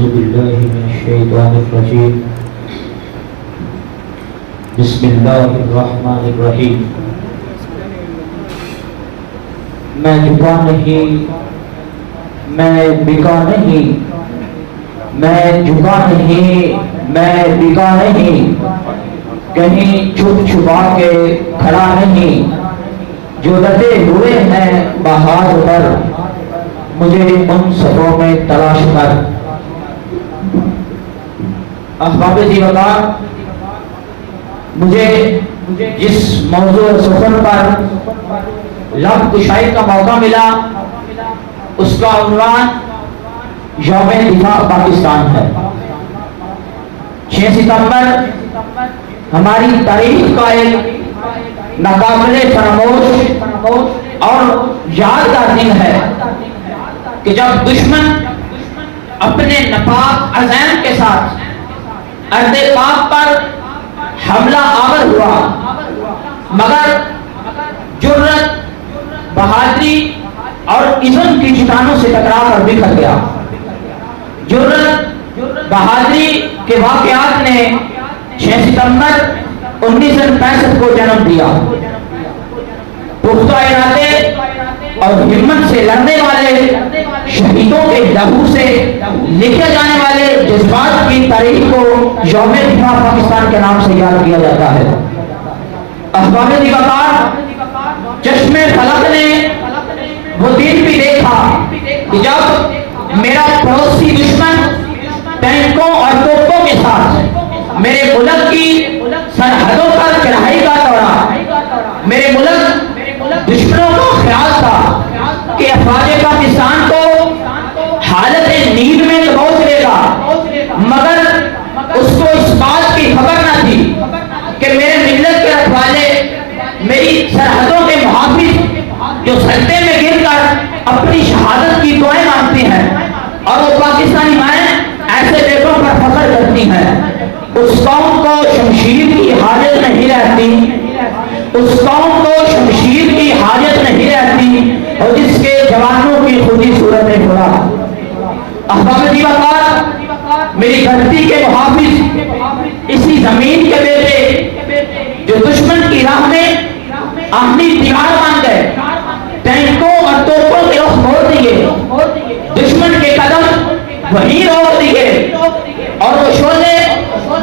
أعوذ بالله من الشيطان الرجيم بسم الله الرحمن الرحیم. میں جھکا نہیں، میں بکا نہیں، میں جھکا نہیں، میں بکا نہیں، کہیں چھپ چھپا کے کھڑا نہیں. جو لدے ہوئے ہیں بہار پر مجھے ان صفوں میں تلاش کر. احباب جی بتا، مجھے جس موضوع سفر پر لب کشائی کا موقع ملا اس کا عنوان یوم دفاع پاکستان ہے. 6 ستمبر ہماری تاریخ کا ایک ناقابل فراموش اور یادگار دن ہے کہ جب دشمن اپنے ناپاک عزائم کے ساتھ ارض پاک پر حملہ آور ہوا، مگر جرت، بہادری اور عزم کی چٹانوں سے ٹکرا کر بکھر گیا. جرت، بہادری کے واقعات نے 6 ستمبر 1965 کو جنم دیا. پختہ ارادے اور ہمت سے لڑنے والے شہیدوں کے لہو سے لکھے جانے والے جذبات کی تاریخ کو یوم دفاع پاکستان کے نام سے یاد کیا جاتا ہے. احباب دیوار، چشم فلک نے وہ دن بھی دیکھا کہ جب میرا پڑوسی دشمن ٹینکوں اور توپوں کے ساتھ میرے ملک کی سرحدوں پر چڑھائی کا دوڑا. میرے ملک دشمنوں کو خیال تھا کہ افواج پاکستان کو حالت نیند میں دبوچ لے گا، مگر اس کو اس بات کی خبر نہ تھی کہ میرے ملت کے رکھوالے، میری سرحدوں کے محافظ جو سجدے میں گر کر اپنی شہادت کی دعائیں مانگتے ہیں اور وہ پاکستانی مائیں ایسے بیٹوں پر فخر کرتی ہیں، اس قوم کو شمشیر کی حاجت نہیں رہتی، اس قوم کو شمشیر کی حاجت نہیں رہتی اور جس کے جوانوں کی خودی صورت پڑا. احباب دیوار، میری دھرتی کے محافظ، اسی زمین کے بیٹے جو دشمن کی راہ میں آہنی دیوار بن گئے، ٹینکوں اور توپوں کے رخ موڑ دیے، دشمن کے قدم وہیں روک دیے اور وہ شعلے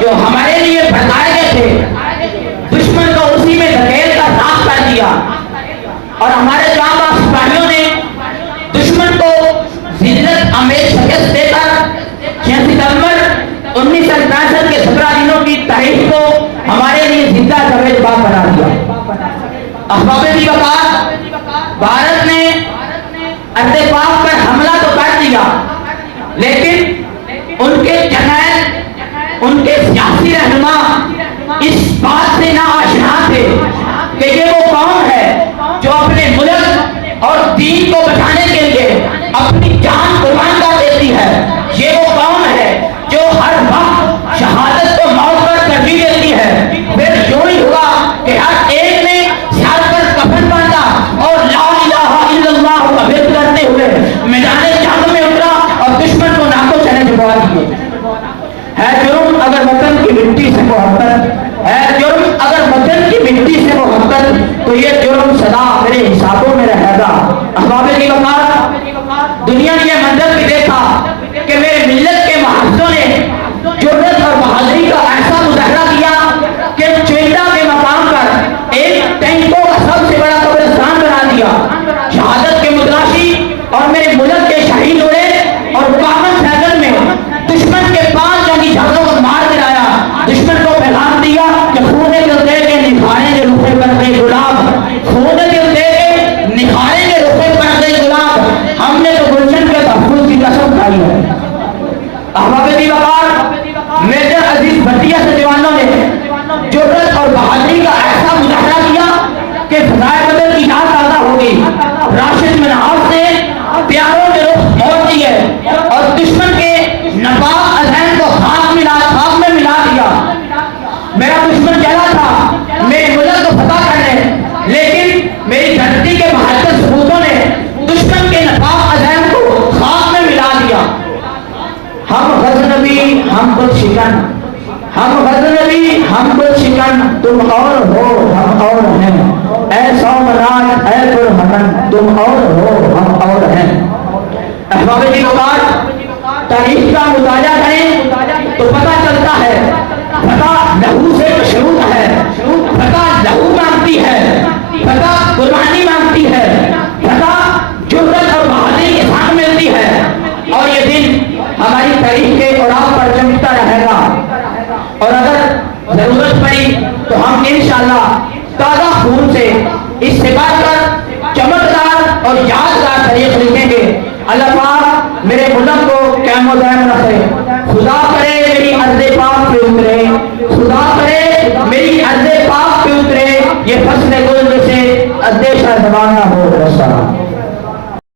جو ہمارے لیے بھڑکائے گئے تھے دشمن کو اسی میں دھکیل کر راکھ کر دیا. اور ہمارے جانباز سپاہیوں نے دشمن کو ذلت آمیز شکست دے کر 6 ستمبر 1965 کے 17 دنوں کی تاریخ کو ہمارے لیے زندہ جاوید باغ بنا دیا. احباب دیوار، بھارت نے ارض پاک پر حملہ تو کر دیا، لیکن ان کے جنرل، ان کے سیاسی رہنما اس بات سے نا آشنا تھے کہ یہ وہ قوم ہے جو اپنے ملک اور دین کو بچانے کے لیے اپنی جان قربان کر دیتی ہے. یہ وہ قوم ہے جو ہر وقت شہادت کو موت پر ترجیح دیتی ہے. پھر یوں ہی ہوا کہ ہر ایک نے سر پر کفن باندھا اور لا الہ الا اللہ کا ورد کرتے ہوئے میدان جنگ میں اترا اور دشمن کو ناکوں چنے چبوا دیے. ہے جرم اگر وطن کی مٹی سے محبت، ہے جرم اگر وطن کی مٹی سے محبت، تو یہ جرم سدا میرے حسابوں میں رہے گا. احباب دیوار، دنیا نے یہ منظر بھی دیکھا کہ میرے ملت کے محافظوں نے جرأت اور بہادری کا ایسا مظاہرہ کیا کہ چوئٹا کے مقام پر ایک ٹینکوں کا سب سے بڑا قبرستان بنا دیا. شہادت کے متلاشی اور میرے ملک کے شہید ہوئے اور مقامت سیکل میں دشمن کے 5 جنگی جھاگوں کو مار گرایا. دشمن کو پیغام دیا کہ خون دل دے کے نکھاریں گے رخے پر گئے گلاب، خون دل دے کے نکھاریں گے رخے پر گئے گلاب. ہم نے تو گلشن کے تحفظ کی قسم کھائی ہے. احباب دیوار، میجر عزیز بھٹیا سے جوانوں نے جرأت اور بہادری کا ایسا مظاہرہ کیا کہ فضائے بدر کی یاد تازہ ہو گئی. راشد منہاس نے پیاروں کے رخ موڑ دیے اور دشمن کے ناپاک عزائم کو خاک میں ملا دیا. میرا دشمن چلا تھا میرے ملک کو فتح کرنے، لیکن میری دھرتی کے بہادر سپوتوں نے دشمن کے ناپاک عزائم کو خاک میں ملا دیا. ہم ہم غزنبی ہم خود شکن، ہم غزنبی ہم خود شکن، تم اور ہو ہم اور ہیں، اے سومنات اے برہمن، تم اور ہو ہم اور ہیں۔ احباب جی بات تاریخ کا مطالعہ کریں تو پتہ چلتا ہے فتح لہو سے مشروط ہے، فتح لہو مانگتی ہے، فتح قربانی مانگتی ہے، فتح جرأت اور بہادری کے ساتھ ملتی ہے، اور یہ دن ہماری تاریخ کے اوراق پر چمکتا رہے گا، اور اگر ضرورت پڑی تو ہم انشاءاللہ تازہ خون سے اس سے بڑھ کر چمکدار اور یادگار تاریخ لکھیں گے۔ اللہ پاک میرے ملک کو قائم و دائم رکھے۔